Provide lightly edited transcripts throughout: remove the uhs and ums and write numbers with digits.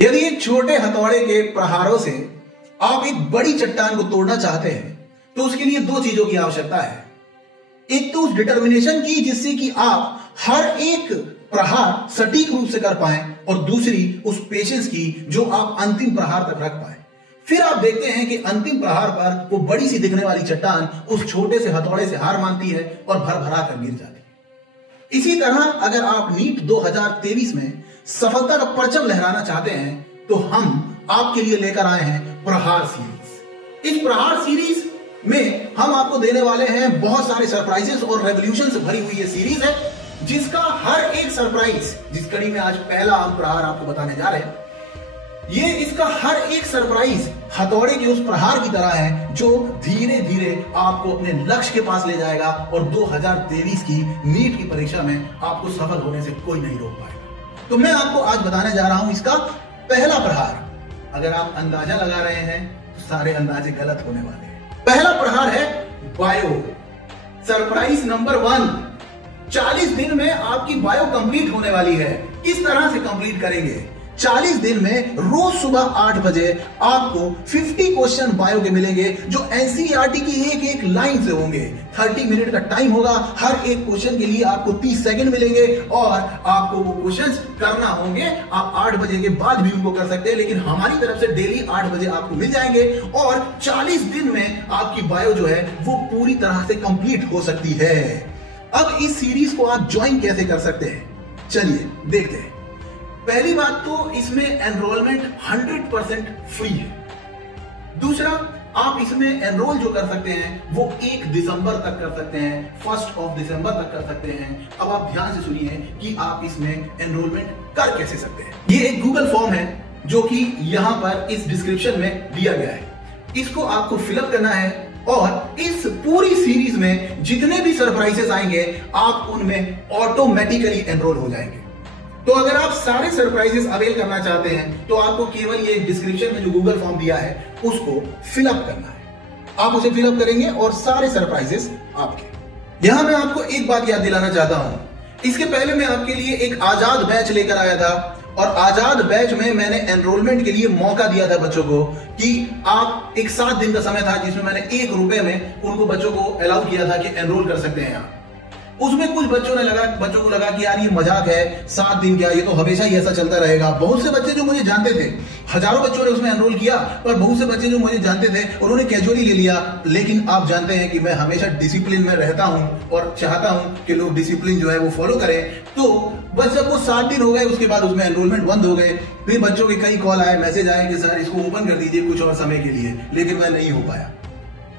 यदि एक छोटे हथौड़े के प्रहारों से आप एक बड़ी चट्टान को तोड़ना चाहते हैं तो उसके लिए दो चीजों की आवश्यकता है। एक तो उस डिटर्मिनेशन की जिससे कि आप हर एक प्रहार सटीक रूप से कर पाएं, और दूसरी उस पेशेंस की जो आप अंतिम प्रहार तक रख पाएं। फिर आप देखते हैं कि अंतिम प्रहार पर वो बड़ी सी दिखने वाली चट्टान उस छोटे से हथौड़े से हार मानती है और भरभरा कर गिर जाती है। इसी तरह अगर आप नीट 2023 में सफलता का परचम लहराना चाहते हैं तो हम आपके लिए लेकर आए हैं प्रहार सीरीज। इस प्रहार सीरीज में हम आपको देने वाले हैं बहुत सारे सरप्राइजेस और रेवोल्यूशन से भरी हुई ये सीरीज है, जिसका हर एक सरप्राइज, जिस कड़ी में आज पहला हम प्रहार आपको बताने जा रहे हैं, ये इसका हर एक सरप्राइज हथौड़े के उस प्रहार की तरह है जो धीरे धीरे आपको अपने लक्ष्य के पास ले जाएगा और 2023 की नीट की परीक्षा में आपको सफल होने से कोई नहीं रोक पाएगा। तो मैं आपको आज बताने जा रहा हूं इसका पहला प्रहार। अगर आप अंदाजा लगा रहे हैं तो सारे अंदाजे गलत होने वाले हैं। पहला प्रहार है बायो। सरप्राइज नंबर 1, 40 दिन में आपकी बायो कंप्लीट होने वाली है। किस तरह से कंप्लीट करेंगे? 40 दिन में रोज सुबह 8 बजे आपको 50 क्वेश्चन बायो के मिलेंगे जो एनसीईआरटी की एक एक लाइन से होंगे। 30 मिनट का टाइम होगा। हर एक क्वेश्चन के लिए आपको 30 सेकंड मिलेंगे और आपको वो क्वेश्चंस करना होंगे। आप 8 बजे के बाद भी उनको कर सकते हैं, लेकिन हमारी तरफ से डेली 8 बजे आपको मिल जाएंगे और 40 दिन में आपकी बायो जो है वो पूरी तरह से कंप्लीट हो सकती है। अब इस सीरीज को आप ज्वाइन कैसे कर सकते हैं, चलिए देखते हैं। पहली बात तो इसमें एनरोलमेंट 100% फ्री है। दूसरा, आप इसमें एनरोल जो कर सकते हैं वो 1 दिसंबर तक कर सकते हैं, 1 दिसंबर तक कर सकते हैं। अब आप ध्यान से सुनिए कि आप इसमें एनरोलमेंट कर कैसे सकते हैं। ये एक गूगल फॉर्म है जो कि यहां पर इस डिस्क्रिप्शन में दिया गया है। इसको आपको फिलअप करना है और इस पूरी सीरीज में जितने भी सरप्राइजेस आएंगे आप उनमें ऑटोमेटिकली एनरोल हो जाएंगे। तो अगर आप सारे सरप्राइजेस अवेल करना चाहते हैं तो आपको केवल ये डिस्क्रिप्शन में जो गूगल फॉर्म दिया है उसको फिलअप करना है। आप उसे फिलअप करेंगे और सारे सरप्राइजेस आपके। यहां मैं आपको एक बात याद दिलाना चाहता हूं। इसके पहले मैं आपके लिए एक आजाद बैच लेकर आया था और आजाद बैच में मैंने एनरोलमेंट के लिए मौका दिया था बच्चों को कि आप एक 7 दिन का समय था जिसमें मैंने 1 रुपए में उनको बच्चों को अलाउ किया था कि एनरोल कर सकते हैं आप। उसमें कुछ बच्चों को लगा कि यार ये मजाक है, 7 दिन क्या, ये तो हमेशा ही ऐसा चलता रहेगा। बहुत से बच्चे जो मुझे जानते थे, हजारों बच्चों ने उसमें एनरोल किया, पर बहुत से बच्चे जो मुझे जानते थे उन्होंने कैजुअली ले लिया। लेकिन आप जानते हैं कि मैं हमेशा डिसिप्लिन में रहता हूं और चाहता हूं कि लोग डिसिप्लिन जो है वो फॉलो करें। तो बस जब वो 7 दिन हो गए उसके बाद उसमें एनरोलमेंट बंद हो गए। फिर बच्चों के कई कॉल आए, मैसेज आए कि सर इसको ओपन कर दीजिए कुछ और समय के लिए, लेकिन मैं नहीं हो पाया।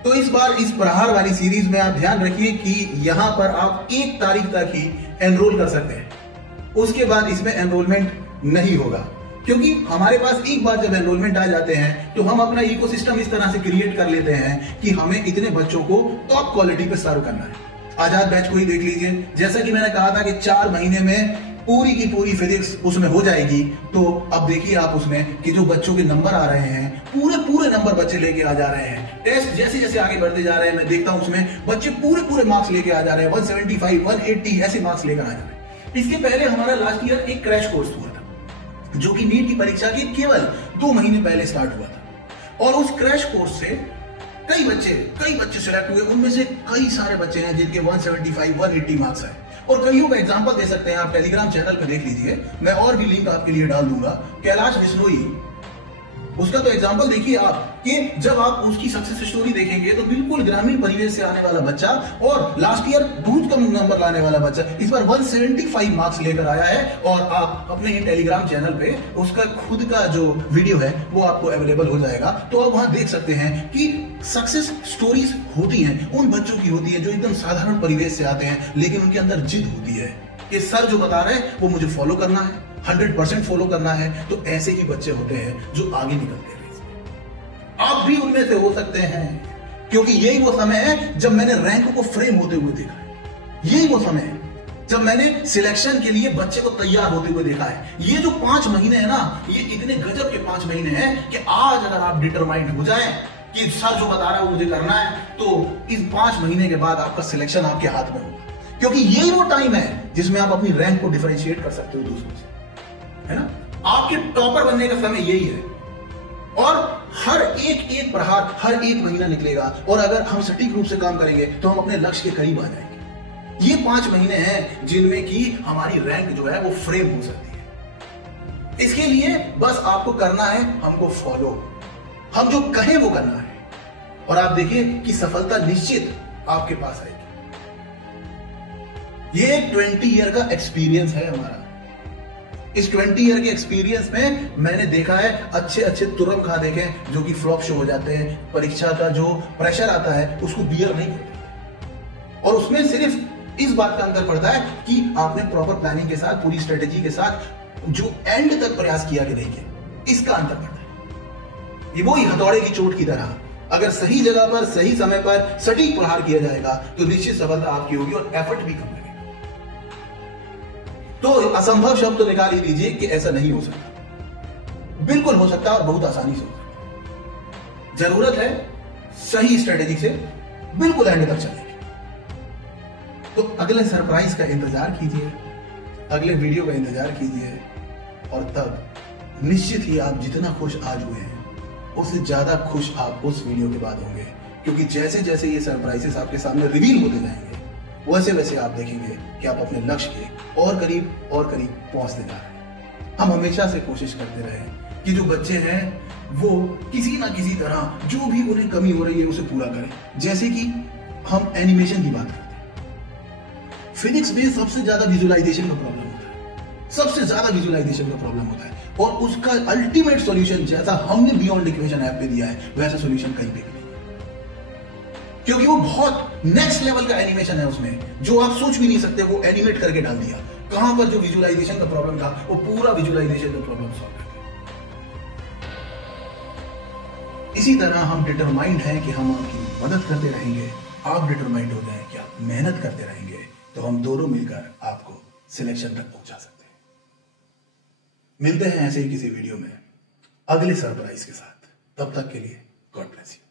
तो इस बार इस प्रहार वाली सीरीज में आप ध्यान रखिए कि यहां पर आप 1 तारीख तक ही एनरोल कर सकते हैं। उसके बाद इसमें एनरोलमेंट नहीं होगा, क्योंकि हमारे पास एक बार जब एनरोलमेंट आ जाते हैं तो हम अपना इकोसिस्टम इस तरह से क्रिएट कर लेते हैं कि हमें इतने बच्चों को टॉप क्वालिटी पे सर्व करना है। आजाद बैच को ही देख लीजिए, जैसा कि मैंने कहा था कि 4 महीने में पूरी की पूरी फिजिक्स उसमें हो जाएगी। तो अब देखिए आप उसमें कि जो बच्चों के नंबर आ रहे हैं, पूरे नंबर बच्चे लेके आ जा रहे हैं। टेस्ट जैसे जैसे आगे बढ़ते जा रहे हैं मैं देखता हूं उसमें बच्चे पूरे मार्क्स लेके आ जा रहे हैं। 175, 180 ऐसे मार्क्स लेकर आ जा रहे हैं। इसके पहले हमारा लास्ट ईयर एक क्रैश कोर्स हुआ था जो कि नीट की परीक्षा के केवल 2 महीने पहले स्टार्ट हुआ था और उस क्रैश कोर्स से कई बच्चे सिलेक्ट हुए। उनमें से कई सारे बच्चे हैं जिनके 175, 180 मार्क्स है। और कईयों का एग्जांपल दे सकते हैं आप टेलीग्राम चैनल पे देख लीजिए, मैं और भी लिंक आपके लिए डाल दूंगा। कैलाश बिश्नोई, उसका तो एग्जांपल देखिए आप कि जब आप उसकी सक्सेस स्टोरी देखेंगे तो बिल्कुल ग्रामीण परिवेश से आने वाला बच्चा और लास्ट ईयर बहुत कम नंबर लाने वाला बच्चा इस बार 175 मार्क्स लेकर आया है। और आप अपने ही टेलीग्राम चैनल पे उसका खुद का जो वीडियो है वो आपको अवेलेबल हो जाएगा। तो आप वहां देख सकते हैं कि सक्सेस स्टोरीज होती हैं, उन बच्चों की होती है जो एकदम साधारण परिवेश से आते हैं, लेकिन उनके अंदर जिद होती है कि सर जो बता रहे हैं वो मुझे फॉलो करना है, 100% फॉलो करना है। तो ऐसे ही बच्चे होते हैं जो आगे निकलते हैं। आप भी उनमें से हो सकते हैं, क्योंकि यही वो समय है जब मैंने रैंक को फ्रेम होते हुए देखा है। यही वो समय है जब मैंने सिलेक्शन के लिए बच्चे को तैयार होते हुए देखा है। ये जो 5 महीने है ना, ये इतने गजब के 5 महीने हैं कि आज अगर आप डिटरमाइंड हो जाएं कि सर जो बता रहा है वो मुझे करना है, तो इस 5 महीने के बाद आपका सिलेक्शन आपके हाथ में होगा। क्योंकि यही वो टाइम है जिसमें आप अपनी रैंक को डिफरेंशिएट कर सकते हो दूसरों से, है ना। आपके टॉपर बनने का समय यही है। और हर एक प्रहार, हर एक महीना निकलेगा, और अगर हम सटीक रूप से काम करेंगे तो हम अपने लक्ष्य के करीब आ जाएंगे। ये 5 महीने हैं जिनमें कि हमारी रैंक जो है वो फ्रेम हो सकती है। इसके लिए बस आपको करना है हमको फॉलो, हम जो कहें वो करना है, और आप देखिए कि सफलता निश्चित आपके पास आएगी। ये 20 ईयर का एक्सपीरियंस है हमारा। इस 20 ईयर के एक्सपीरियंस में मैंने देखा है अच्छे तुरम खा देखे जो कि फ्लॉप शो हो जाते हैं। परीक्षा का जो प्रेशर आता है उसको बियर नहीं करते, और उसमें सिर्फ इस बात का अंतर पड़ता है कि आपने प्रॉपर प्लानिंग के साथ, पूरी स्ट्रेटेजी के साथ जो एंड तक प्रयास किया कि नहीं किया, इसका अंतर पड़ता है। ये वही हथौड़े की चोट की तरह, अगर सही जगह पर, सही समय पर सटीक प्रहार किया जाएगा तो निश्चित सफलता आपकी होगी, और एफर्ट भी कम लगेगा। तो असंभव शब्द तो निकाल ही लीजिए कि ऐसा नहीं हो सकता। बिल्कुल हो सकता है, और बहुत आसानी से हो सकता है। जरूरत है सही स्ट्रेटेजी से बिल्कुल एंड तक चलने की। तो अगले सरप्राइज का इंतजार कीजिए, अगले वीडियो का इंतजार कीजिए, और तब निश्चित ही आप जितना खुश आज हुए हैं उससे ज्यादा खुश आप उस वीडियो के बाद होंगे। क्योंकि जैसे जैसे ये सरप्राइजेस आपके सामने रिवील होते जाएंगे, वैसे वैसे आप देखेंगे कि आप अपने लक्ष्य के और करीब पहुंचते जा रहे हैं। हम हमेशा से कोशिश करते रहे कि जो बच्चे हैं वो किसी ना किसी तरह जो भी उन्हें कमी हो रही है उसे पूरा करें। जैसे कि हम एनिमेशन की बात करते हैं, फिजिक्स में सबसे ज्यादा विजुअलाइजेशन का प्रॉब्लम होता है, सबसे ज्यादा विजुअलाइजेशन का प्रॉब्लम होता है, और उसका अल्टीमेट सॉल्यूशन जैसा हमने बियॉन्ड इक्वेशन ऐप पे दिया है वैसा सॉल्यूशन कहीं पे नहीं, क्योंकि वो बहुत नेक्स्ट लेवल का एनिमेशन है। उसमें जो आप सोच भी नहीं सकते वो एनिमेट करके डाल दिया। कहां पर जो विजुअलाइजेशन का प्रॉब्लम था वो पूरा विजुअलाइजेशन का प्रॉब्लम सॉल्व कर दिया। इसी तरह हम डिटरमाइंड हैं कि हम आपकी मदद करते रहेंगे, आप डिटरमाइंड हो जाएं कि आप मेहनत करते रहेंगे, तो हम दोनों मिलकर आपको सिलेक्शन तक पहुंचा सकते हैं। मिलते हैं ऐसे ही किसी वीडियो में अगले सरप्राइज के साथ। तब तक के लिए गॉड ब्लेस यू।